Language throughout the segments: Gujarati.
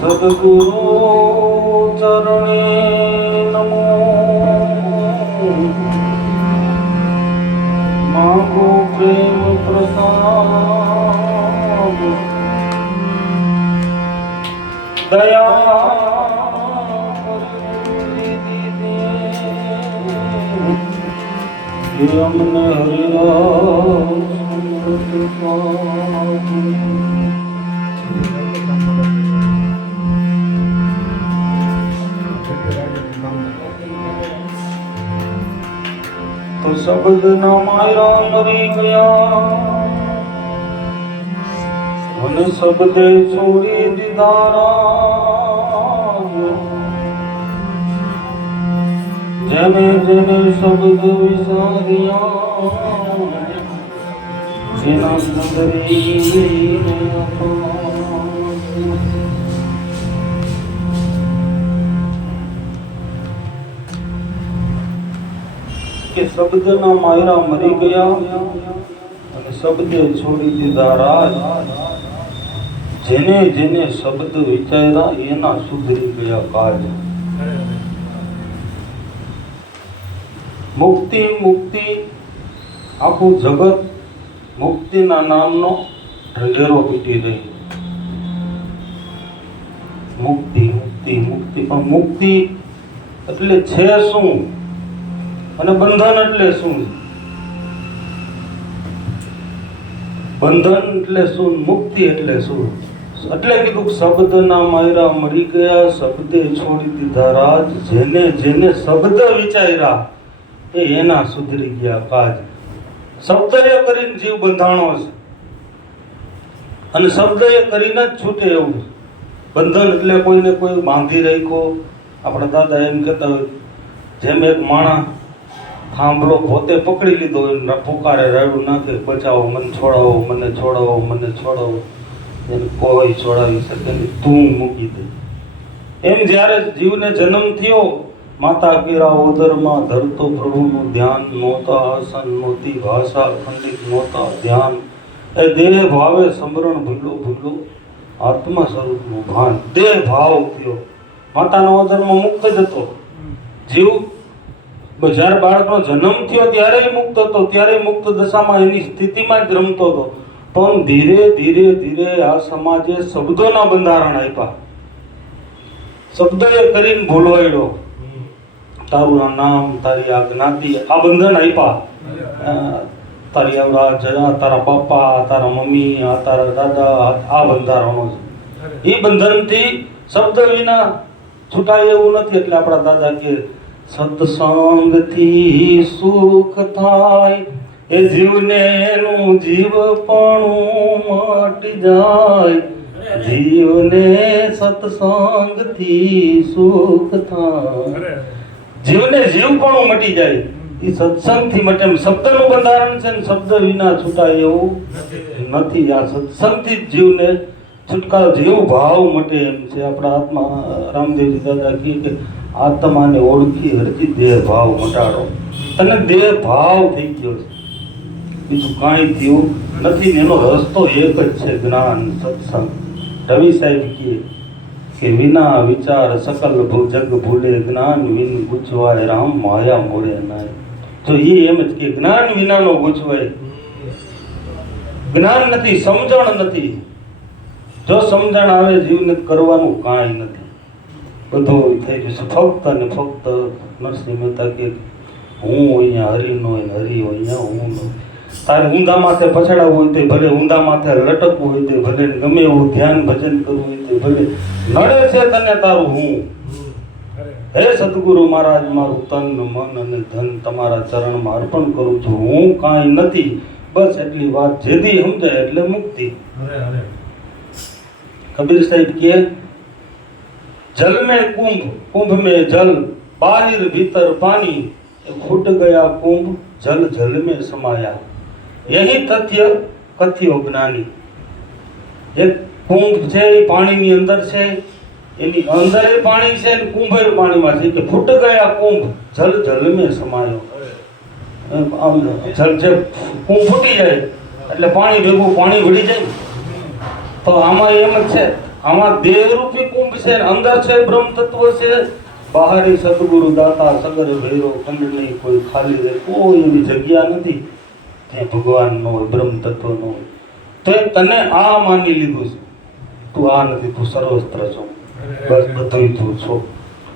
સદગુરુ ચરણે નમો માંગો પ્રેમ પ્રસાદ દયા અમને તો શબ્દ ના માયરા મરી ગયા અને શબ્દે છોડી દીધા જેને જેને શબ્દ વિસાર્યા જેના સુંદરી કે શબ્દના માયરા મરી ગયા અને શબ્દે છોડી દીધા રાજ જેને જેને શબ્દ વિચાર્યા એના સુધરી ગયા કાજ મુક્તિ મુક્તિ આખું જગત મુક્તિના નામનો ઢંઢેરો પીટી રહી મુક્તિ મુક્તિ મુક્તિ પણ મુક્તિ એટલે છે શું અને બંધન એટલે શું બંધન એટલે શું મુક્તિ એટલે શું એટલે કીધું શબ્દના માયરા મરી ગયા શબ્દે છોડી દીધા રાજ જેને જેને શબ્દ વિચાર્યા એ એના સુધરી ગયા કાજ શબ્દએ કરીને જીવ બંધાણો છે અને શબ્દએ કરીને જ છૂટે એવું બંધન એટલે કોઈને કોઈ બાંધી રાખ્યો આપણા દાદા એમ કહેતા હોય જેમ એક માણસ થાંભલો પોતે પકડી લીધો એને પુકારે રાડું નાખે બચાવો મને છોડાવો મને છોડાવો મને છોડાવો એને કોઈ છોડાવી શકે નહીં તું મૂકી દે એમ જ્યારે જીવને જન્મ થયો માતા કેરા ઉદરમાં ધરતો પ્રભુનું ધ્યાન નહોતા આસન નહોતી ભાષા ખંડિત નહોતા ધ્યાન એ દેહ ભાવે સમરણ ભૂલો ભૂલો આત્મા સ્વરૂપનું ભાન દેહ ભાવ થયો માતાના ઉદરમાં મુક્ત જ હતો જીવ જ્યારે બાળકનો જન્મ થયો ત્યારે મુક્ત હતો ત્યારે મુક્ત દશામાં એની સ્થિતિમાં જ રમતો હતો પણ ધીરે ધીરે ધીરે આ સમાજે શબ્દોના બંધારણ આપ્યા શબ્દએ કરીને ભૂલવાડ્યો તારું નામ તારી આ જ્ઞાતિ આ બંધન આપ્યા તારી આ તારા પપ્પા તારા મમ્મી આ તારા દાદા આ બંધારણો છે એ બંધનથી શબ્દ વિના છૂટાય એવું નથી એટલે આપણા દાદા કે સત્સંગથી સુખ થાય એ જીવને એનું જીવપણું મટી જાય જીવને સત્સંગથી સુખ થાય જીવને જીવપણું મટી જાય એ સત્સંગથી મટે એમ શબ્દનું બંધારણ છે ને શબ્દ વિના છૂટાય એવું નથી આ સત્સંગથી જ જીવને છુટકારો જીવ ભાવ મટે એમ છે આપણા આત્મા રામદેવજી દાદા કહે કે આત્માને ઓળખી હરજી દેહ ભાવ મટાડો તને દેહ ભાવ થઈ ગયો છે બીજું કાંઈ થયું નથી એનો રસ્તો એક જ છે જ્ઞાન સત્સંગ રવિ સાહેબ કહે કે વિના વિચાર સકલ જગ ભૂલે જ્ઞાન વિન ગુચવાય રામ માયા મોરે નાય તો એ એમ જ કે જ્ઞાન વિનાનો ગુચવાય જ્ઞાન નથી સમજણ નથી જો સમજણ આવે જીવને કરવાનું કાંઈ નથી બધું થઈ જશે ફક્ત ને ફક્ત નરસિંહ મહેતા કે હું અહીંયા હરિનો હોય હરિ અહીંયા હું તારે ઊંધા માથે પછડાવવું હોય તો ભલે ઊંધા માથે લટકવું હોય તો ભલે ગમે એવું ધ્યાન ભજન કરવું હોય તો ભલે નડે છે તને તારું હું હે સદગુરુ મહારાજ મારું તન મન અને ધન તમારા ચરણમાં અર્પણ કરું છું હું કાંઈ નથી બસ એટલી વાત જેથી સમજાય એટલે મુક્તિ કબીર સાહેબ કહે जल में कुंभ कुंभ में जल बाहिर भीतर पानी फूट गया कुंभ जल जल में समाया यही तथ्य कथ्यो ज्ञानी एक कुंभ છે એ પાણીની અંદર છે એની અંદર એ પાણી છે અને કુંભ એ પાણીમાં છે કે ફૂટ ગયા કુંભ જલ જલ में समायो જલ જે કુંભ ફૂટી જાય એટલે પાણી ભેગું પાણી વળી જાય તો આમાં એમ જ છે આમાં દેહરૂપી કુંભ છે, અંદર છે બ્રહ્મ તત્વ છે, બહારી સદગુરુ દાતા સગર ભૈરો ખંડ નહીં, કોઈ ખાલી રહે કોઈ એવી જગ્યા નથી ત્યાં ભગવાનનો હોય, બ્રહ્મ તત્વનો હોય. તો એ તને આ માની લીધું છે, તું આ નથી, તું સર્વસ્ત્ર છો, બસ બધું તું છો,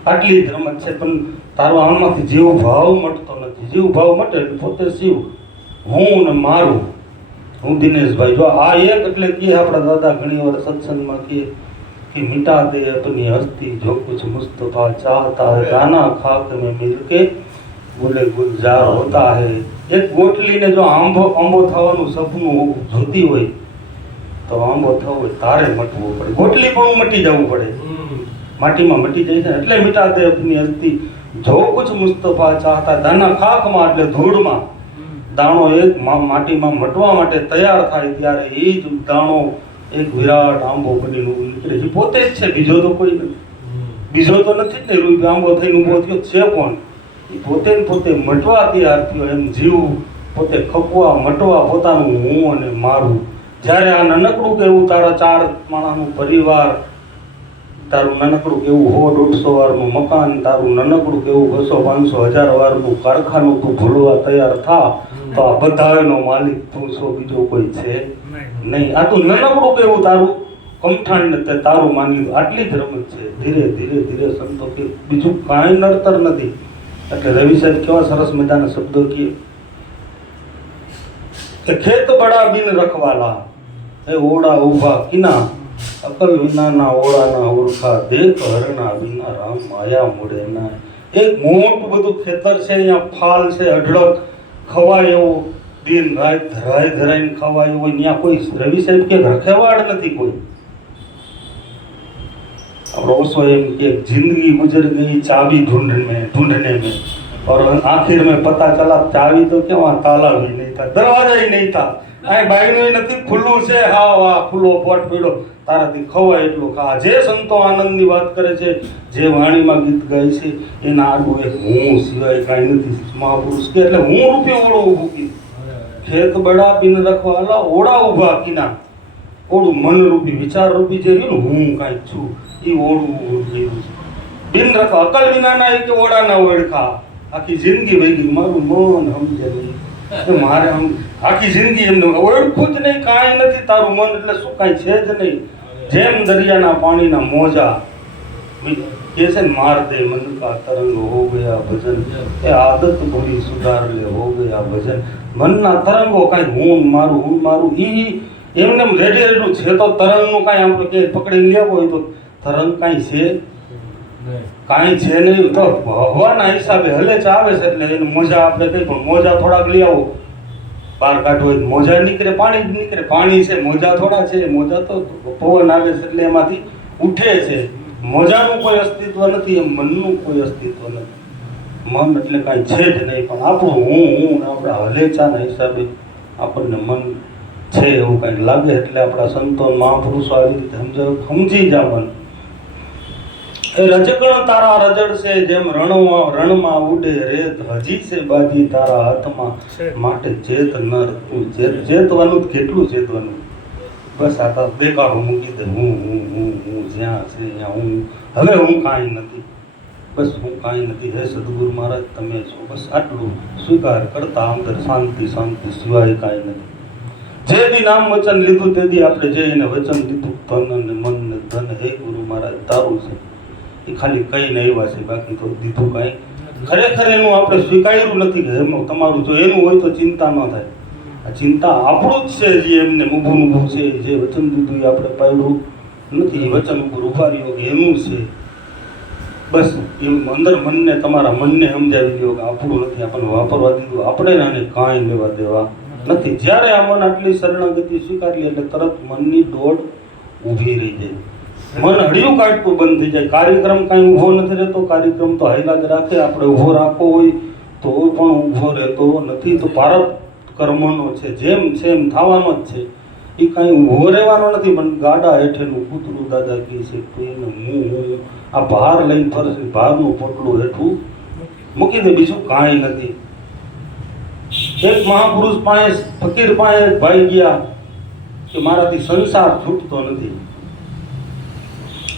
આટલી જ રમત છે. પણ તારો આમાંથી જીવ ભાવ મટતો નથી. જીવ ભાવ મટે એટલે પોતે શિવ, હું ને મારું, હું દિનેશભાઈ. જો આ એક એટલે કે આપણા દાદા ઘણી વાર સત્સંગમાં કહે कि मिटा दे अपनी हस्ती जो कुछ मुस्तफा चाहता है, दाना खाक में मिल के गुले गुलजार होता है. एक ગોટલીને જો આંબો થવાનું સપનું જોતી હોય તો આંબો થવો હોય તારે મટવું પડે, ગોટલી પણ મટી જવું પડે, માટીમાં મટી જાય છે. એટલે મિટા દે अपनी हस्ती जो कुछ मुस्तफा चाहता, दाना ખાકમાં એટલે ધૂળમાં દાણો એક માટીમાં મટવા માટે તૈયાર થાય ત્યારે એ જ દાણો એક વિરાટ આંબો બનીને નીકળે છે. પોતે જ છે, બીજો તો કોઈ નથી, બીજો તો નથી જ ને. રૂપિયો આંબો થઈને ઊભો થયો છે કોણ? એ પોતે ને પોતે મટવા તૈયાર થયો. એમ જીવ પોતે ખપવા મટવા પોતાનું હું અને મારું. જ્યારે આ નાનકડું કેવું તારા 4 માણસનું પરિવાર, તારું નાનકડું કેવું 100-150 વારનું મકાન, તારું નાનકડું કેવું 200-500-1000 વારનું કારખાનું તું ભૂલવા તૈયાર થા તો આ બધાનો માલિક તું છો, બીજો કોઈ છે નહીં. આ તું નાનકડું કેવું તારું કમઠાણ ને તારું માની લો, આટલી જ રમત છે. ધીરે ધીરે ધીરે સંતો કે બીજું કાંઈ નડતર નથી. એટલે રવિ સાહેબ કેવા સરસ મજાના શબ્દો કહે કે ખેત બડા બિન રખવાલા, એ ઓડા ઉભા કિના, અકલ વિનાના ઓળાના ઓળખા, દેખ હરના વિના રામ માયા મુડે ના. એક મોટું બધું ખેતર છે, અહીંયા ફાલ છે, અઢળક ખવાય એવું, દિન રાત ધરાય ધરાઈને ખવાય એવું. ત્યાં કોઈ રવિ સાહેબ કે રખેવાડ નથી કોઈ. આપણો ઓછો એમ કે जिंदगी गुजर गई चाबी ढूंढने में और आखिर में पता चला चाबी तो क्या वहाँ ताला भी नहीं था, दरवाजा ही नहीं था, આ બાયણું નથી, ખુલ્લું છે. હા વાહ, ખુલ્લો પોટ પીડો, તારાથી ખવાય એટલું ખા. જે સંતો આનંદની વાત કરે છે, જે વાણીમાં ગીત ગાય છે, એના આગળ એક હું સિવાય કાંઈ નથી. મહાપુરુષ કે એટલે હું રૂપી ઓળો ઊભું કીધું. ખેત બડા બિન રખવાલા, ઓળા ઊભા કીના. ઓળું મન રૂપી વિચાર રૂપી જે રહ્યું ને, હું કાંઈક છું, એ ઓળું ઊભું થયું છે. બિન રખ અકલ વિનાના એ કે ઓળાના ઓળખા. આખી જિંદગી વહી ગઈ, મારું મન સમજે નહીં, મારે આખી જિંદગી એમને ઓળખું જ નહીં, કાંઈ નથી. તારું મન એટલે શું કાંઈ છે જ નહીં. જેમ દરિયાના પાણીના મોજા કે છે ને, માર દે મન કા તરંગ હો ગયા ભજન, એ આદત ભૂલી સુધાર લે હો ગયા ભજન. મનના તરંગો કાંઈ હું મારું ઈ એમને રેડી રેડું છે. તો તરંગનું કાંઈ આપણે કે પકડી લેવો હોય તો તરંગ કાંઈ છે કાંઈ છે નહીં. તો હવાના હિસાબે હલે ચાવે છે, એટલે એને મોજા આપણે કંઈ પણ મોજા થોડાક લઈ આવો, બહાર કાઢવો હોય મોજા નીકળે, પાણી જ નીકળે. પાણી છે, મોજા થોડા છે. મોજા તો પવન આવે છે એટલે એમાંથી ઉઠે છે. મોજાનું કોઈ અસ્તિત્વ નથી, એમ મનનું કોઈ અસ્તિત્વ નથી. મન એટલે કાંઈ છે જ નહીં. પણ આપણું હું આપણા હલેચાના હિસાબે આપણને મન છે એવું કાંઈક લાગે. એટલે આપણા સંતો મહાપુરુષો આવી રીતે સમજી જા મન. એ રજગણ તારા રજડ છે, જેમ રણમાં ઉડે રેત, હજી છે બાજી તારા હાથમાં, માટે ચેત નર તું. ચેતવાનું કેટલું ચેતવાનું? બસ આ તો દેખાડો મૂકી દે, હું જ્યાં છે ત્યાં હું. હવે હું કાંઈ નથી, બસ હું કાંઈ નથી. હે સદગુરુ મહારાજ તમે છો, બસ આટલું સ્વીકાર કરતા અંદર શાંતિ સિવાય કાંઈ નથી. જે દી નામ વચન લીધું તે દી આપણે જે એને વચન લીધું, તન અને મન ને ધન હે ગુરુ મહારાજ તારું છે. એ ખાલી કહીને આવ્યા છે, બાકી તો દીધું કાંઈ ખરેખર એનું આપણે સ્વીકાર્યું નથી. કે એમ તમારું જો એનું હોય તો ચિંતા ન થાય. આ ચિંતા આપણું જ છે, જે એમને ઊભું છે, જે વચન દીધું એ આપણે પાડ્યું નથી. વચન ઉપર ઉભા રહ્યો કે એનું છે. બસ એવું અંદર મનને, તમારા મનને સમજાવી દો કે આપણું નથી, આપણને વાપરવા દીધું, આપણે આને કાંઈ લેવા દેવા નથી. જ્યારે આ મન આટલી શરણાગતિ સ્વીકારી એટલે તરત મનની દોડ ઊભી રહી જાય. મન હળિયું કાઢતું બંધ થઈ જાય. કાર્યક્રમ કાંઈ ઊભો નથી રહેતો. કાર્યક્રમ તો હાઈલાદ રાખે, આપણે ઊભો રાખવો હોય તો પણ ઊભો રહેતો નથી. તો ભારત કર્મનો છે, જેમ છે એમ થવાનો જ છે. એ કાંઈ ઊભો રહેવાનો નથી. પણ ગાડા હેઠેનું કૂતરું દાદા કહે છે તો એને હું આ ભાર લઈને ફરશે, ભારનું પોટલું હેઠું મૂકી દે, બીજું કાંઈ નથી. એક મહાપુરુષ પાસે, ફકીર પાસે ભાઈ ગયા કે મારાથી સંસાર છૂટતો નથી.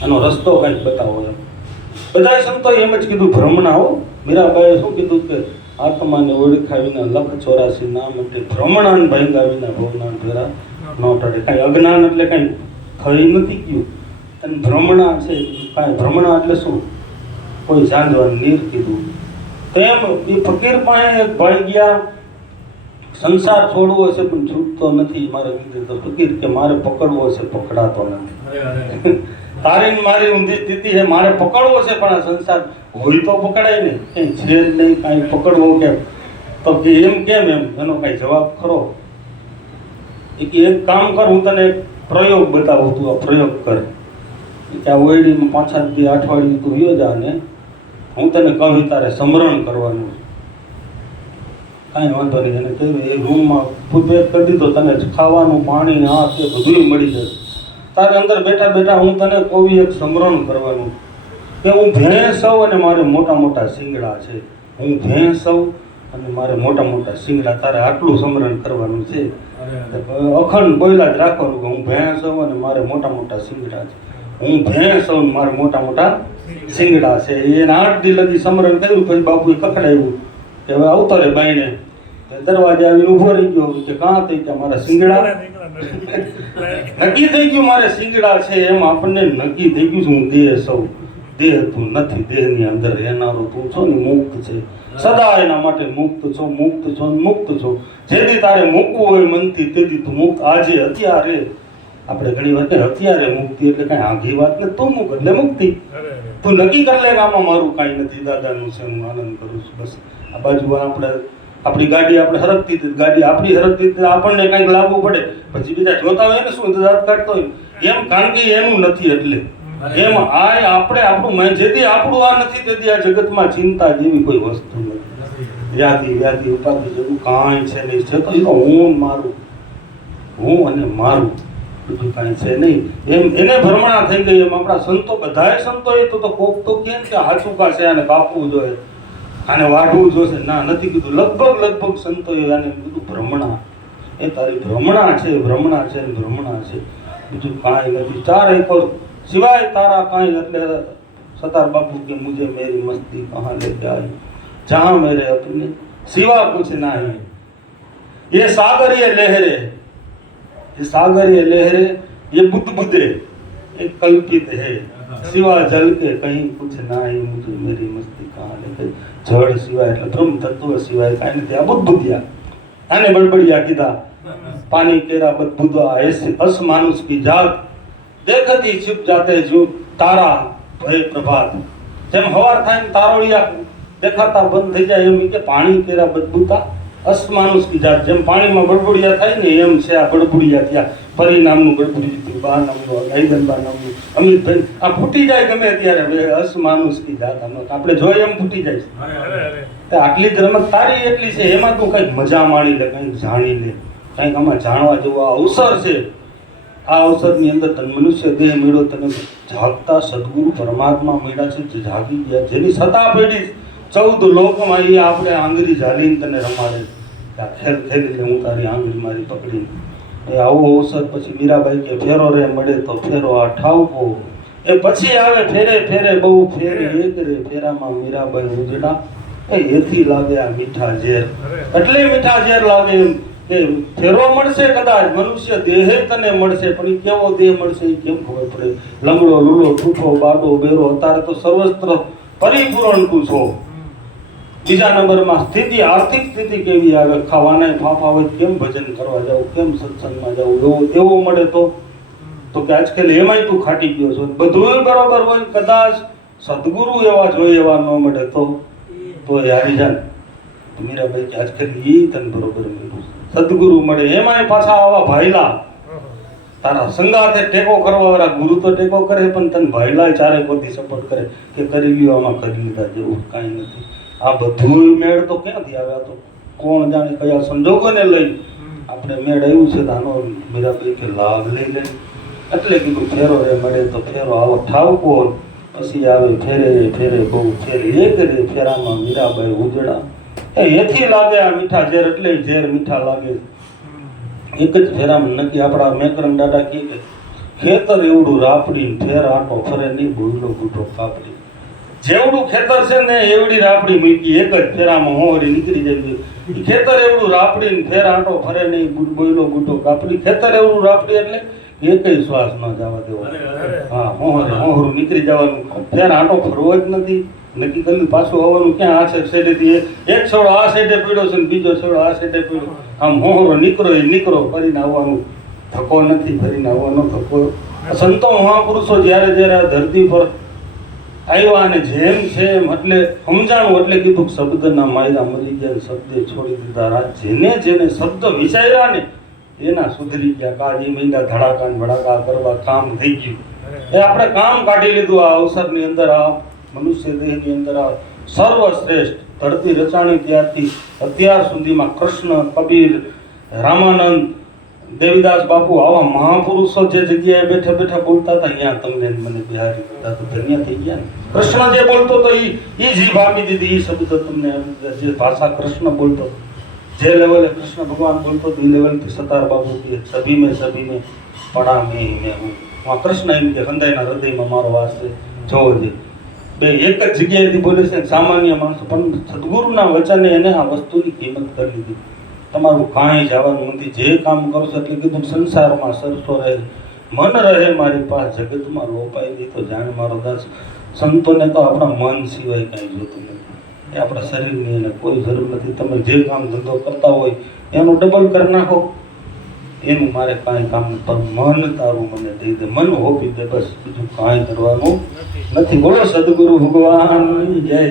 આનો રસ્તો કંઈક બતાવો એમ. બધા સંતોએ એમ જ કીધું ભ્રમણા હો. મીરાબાઈએ શું કીધું કે આત્માને ઓળખાવીને લખ 84 નામ એટલે ભ્રમણાન ભાંગાવીને ભવનાન ભેરા ન ટળે. કાંઈ અજ્ઞાન એટલે કાંઈ ખરી નથી ગયું. અને ભ્રમણા છે કાંઈ ભ્રમણા એટલે શું? કોઈ સાંજવા નીર કીધું તેમ એ ફકીર પાસે એક ભાઈ ગયા, સંસાર છોડવો છે પણ છૂટતો નથી. મારે કીધું તો ફકીર કે મારે પકડવો છે પકડાતો નથી. તારી મારી ઊંધી સ્થિતિ છે, મારે પકડવો છે પણ આ સંસાર હોય તો પકડાય ને, કઈ છે જ નહીં, કાંઈ પકડવો કેમ? તો કે એમ કેમ? એમ એનો કાંઈ જવાબ ખરો? એક કામ કર, હું તને એક પ્રયોગ બતાવું, તું આ પ્રયોગ કર. કે આ ઓયડીમાં 5-7 દી અઠવાડિયું તું રહ્યો જા ને હું તને કહું તારે સમરણ કરવાનું. કાંઈ વાંધો નહીં. એને કહ્યું એ રૂમમાં ભેદ કરી દીધો, તને ખાવાનું પાણી આ તે બધું મળી જશે. તારે અંદર બેઠા બેઠા હું તને કહું એક સમરણ કરવાનું કે હું ભેંસ છું અને મારે મોટા મોટા શિંગડા છે. હું ભેંસ છું અને મારે મોટા મોટા શિંગડા. તારે આટલું સમરણ કરવાનું છે. અખંડ બોયલા જ રાખવાનું કે હું ભેંસ છું અને મારે મોટા મોટા શિંગડા છે. હું ભેંસ છું અને મારે મોટા મોટા શિંગડા છે. એને 8 દી લગી સમરણ કર્યું. પછી બાપુએ કકડાવ્યું કે હવે આવતો રે બાઈને. દરવાજે આવીને ઊભો રહી ગયો કે કાં થઈ ગયા મારા શિંગડા? નક્કી થઈ ગયું મારે શિંગડા છે. એમ આપણને નક્કી થઈ ગયું હું દેહ છું. દેહ તું નથી, દેહની અંદર રહેનારો તું છો ને મુક્ત છે. સદા એના માટે મુક્ત છો, મુક્ત છો, મુક્ત છો. જેથી તારે મૂકવું હોય મનથી તેથી તું મુક્ત. આજે અત્યારે આપણે ઘણી વાર અત્યારે મુક્તિ એટલે કઈ આઘી વાત ને, તું મુક એટલે મુક્તિ. તું નક્કી કરી લે કે આમાં મારું કાંઈ નથી, દાદાનું છે, હું આનંદ કરું છું. બસ આ બાજુ આપણે આપણી ગાડી આપણે હરકતી ગાડી આપણી હરકતી આપણને કંઈક લાવવું પડે, પછી બીજા જોતા હોય ને શું દાંત કાઢતો હોય એમ, કારણ કે એનું નથી. એટલે એમ આ આપણે આપણું જેથી આપણું આ નથી તેથી આ જગતમાં ચિંતા જેવી કોઈ વસ્તુ નથી. વ્યાધિ ઉપાધિ જેવું કાંઈ છે નહીં. છે તો એનો હું મારું, હું અને મારું, બીજું કાંઈ છે નહીં. એમ એને ભ્રમણા થઈ ગઈ. એમ આપણા સંતો બધાએ સંતોએ તો કોક તો કે હાચુકા છે આને કાપવું જોઈએ, આને વાઢવું જોશે. ના, નથી કીધું. લગભગ સંતોએ આને કીધું ભ્રમણા. એ તારી ભ્રમણા છે, ભ્રમણા છે, ભ્રમણા છે, બીજું કાંઈ નથી. 4 એકર સિવાય તારા કાંઈ. એટલે સતાર બાપુ કે મુझे मेरी मस्ती कहाँ लेके आई, जहाँ मेरे अपने सिवा कुछ नहीं. ये सागरीय लहरे, ये सागरीय लहरे, ये बुद्ध एक कल्पित है. सिवा जल के कहीं कुछ नहीं, मुझे मेरी मस्ती कहाँ लेके. जड़ सिवाय એટલે બ્રહ્મ તત્વ સિવાય કાંઈ નથી. આ બુદ્ધિયા આને બળબડિયા કીધા. પાણી કેરા બદબુદા ऐसे अस मानुष की जात देखती छिप जाते जो तारा भय प्रभात. જેમ હવાર થાય ને તારોળિયા દેખાતા બંધ થઈ જાય એમ કે પાણી કેરા બદબુતા અસ માનુષ કી જાત. જેમ પાણીમાં બળબુડિયા થાય ને એમ છે આ બળબુડિયા થયા. પરી નામનું બળબુડિયું થયું, બા નામનું, ગૈદનબા નામનું, અમિતભાઈ. આ ફૂટી જાય ગમે ત્યારે. અસ માનુષ કી જાત આપણે જોઈએ એમ ફૂટી જાય. આટલી જ રમત તારી એટલી છે. એમાં તું કંઈક મજા માણી લે, કંઈક જાણી લે, કંઈક આમાં જાણવા જેવો આ અવસર છે. આ અવસરની અંદર તન મનુષ્ય દેહ મળ્યો, તને જાગતા સદગુરુ પરમાત્મા મળ્યા છે, જે જાગી ગયા, જેની સત્તા પેઢી 14 લોકમાં એ આપણે આંગળી ઝાલીને તને રમાડે. આ ખેલ ખેલી લે હું તારી આંગળી મારી પકડીને. એ આવો અવસર પછી મીરાબાઈ કે ફેરો રે મળે તો ફેરો આ ઠાવકો. એ પછી આવે ફેરે ફેરે બહુ ફેરે એક રે ફેરામાં મીરાબાઈ ઉજડા. એથી લાગે આ મીઠા ઝેર. એટલે મીઠા ઝેર લાગે એમ કે ફેરો મળશે કદાચ, મનુષ્ય દેહ તને મળશે, પણ એ કેવો દેહ મળશે એ કેમ ખબર પડે? લંગડો લૂલો ઠૂઠો બાડો બેરો. અત્યારે તો સર્વસ્ત્ર પરિપૂર્ણ તું છો. બીજા નંબરમાં સ્થિતિ, આર્થિક સ્થિતિ કેવી આવે? ખાવાના ફાફા હોય કેમ ભજન કરવા જાવ, કેમ સત્સંગમાં જવું, એવો મળે તો કે આજકાલ એમાંય તું ખાટી ગયો છો. બધું બરોબર હોય, કદાચ સદગુરુ એવા જોઈએ એવા ન મળે તો હારી જાય. મીરાબાઈ કે આજકાલ એ તને બરોબર મળ્યું, સદગુરુ મળે એમાંય પાછા આવા ભાઈલા. તારા સંગાથે ટેકો કરવા વાળા ગુરુ તો ટેકો કરે, પણ તને ભાઈલા ચારે પોતી સપોર્ટ કરે કે કરી લ્યો, આમાં કરી લીધા જેવું કાંઈ નથી. આ બધું મેળ તો ક્યાંથી આવે? આ તો કોણ જાણે કયા સંજોગોને લઈ આપણે મેળ આવ્યું છે. આનો મીરાબાઈ કે લાભ લઈ લે. એટલે કીધું ફેરો રે મળે તો ફેરો આવો ઠાવકો. પછી આવે ફેરે ફેરે બહુ ફેરે એક રે ફેરામાં મીરાબાઈ ઉજડા. એથી લાગે આ મીઠા ઝેર. એટલે ઝેર મીઠા લાગે એક જ ફેરામાં. નક્કી આપણા મેકરમ દાદા કહે કે ખેતર એવડું રાપડી ફેર આંટો ફરે નહીં બોયલો બુઢો કાપડી. જેવડું ખેતર છે ને એવડી રાપડી મૂકી એક જ ફેરામાં હોરી નીકળી જાય. ઈ ખેતર એવડું રાપડી ફેર આંટો ફરે નહીં બોયલો બુઢો કાપડી. ખેતર એવડું રાપડી એટલે એકય શ્વાસ ન જવા દેવો. હા, હોરું નીકળી જવાનું. ફેર આંટો ફરવો જ નથી. નક્કી કરી પાછું આવવાનું ક્યાં આ સાઈડેથી એક છોડો આ સાઈડે પીડ્યો છે ને બીજો છોડો આ સાઈડે પીડ્યો. આમ હોરો નીકળો એ નીકળો ફરીને આવવાનું. ધક્કો નથી, ફરીને આવવાનો ધક્કો. સંતો મહાપુરુષો જ્યારે જ્યારે આ ધરતી પર આવ્યા અને જેમ છે એમ એટલે સમજાણું એટલે કીધું શબ્દના માયરા મરી ગયા, શબ્દે છોડી દીધા રાત. જેને જેને શબ્દ વિચાર્યા ને એના સુધરી ગયા. કાજી મહિના ધડાકા ને ભડાકા કરવા કામ થઈ ગયું. એ આપણે કામ કાઢી લીધું. આ અવસરની અંદર આ મનુષ્ય દેહની અંદર આ સર્વશ્રેષ્ઠ ધરતી રચાણી ત્યારથી અત્યાર સુધીમાં કૃષ્ણ, કબીર, રામાનંદ, દેવીદાસ બાપુ આવા મહાપુરુષો જે જગ્યાએ બેઠા બેઠા બોલતા હતા અહીંયા તમને મને બિહારી હતા તો ધન્ય થઈ ગયા ને. કૃષ્ણ જે બોલતો તો એ જીભ આપી દીધી. એ શબ્દ તમને જે ભાષા કૃષ્ણ બોલતો, જે લેવલે કૃષ્ણ ભગવાન બોલતો એ લેવલથી સતાર બાબુ કે સભી મેં પડા મેં હું. કૃષ્ણ એમ કે હંદાયના હૃદયમાં મારો વાસ છે જોવો છે. બે એક જ જગ્યાએથી બોલે છે સામાન્ય માણસો, પણ સદગુરુના વચને એને આ વસ્તુની કિંમત કરી લીધી. તમારું કાંઈ જવાનું નથી. જે કામ કરશો એટલે કીધું સંસારમાં સરસો રહે મન રહે મારી પાસે જગતમાં લોપાય નહીં તો જાણે મારો દાસ. સંતોને તો આપણા મન સિવાય કાંઈ જોતું નથી. એ આપણા શરીરની એને કોઈ જરૂર નથી. તમે જે કામ ધંધો કરતા હોય એનું ડબલ કરી નાખો, એનું મારે કાંઈ કામ નથી. પણ મન તારું મને દઈ દે, મન હોપી દે, બસ બીજું કાંઈ કરવાનું નથી. બોલો સદગુરુ ભગવાન જય.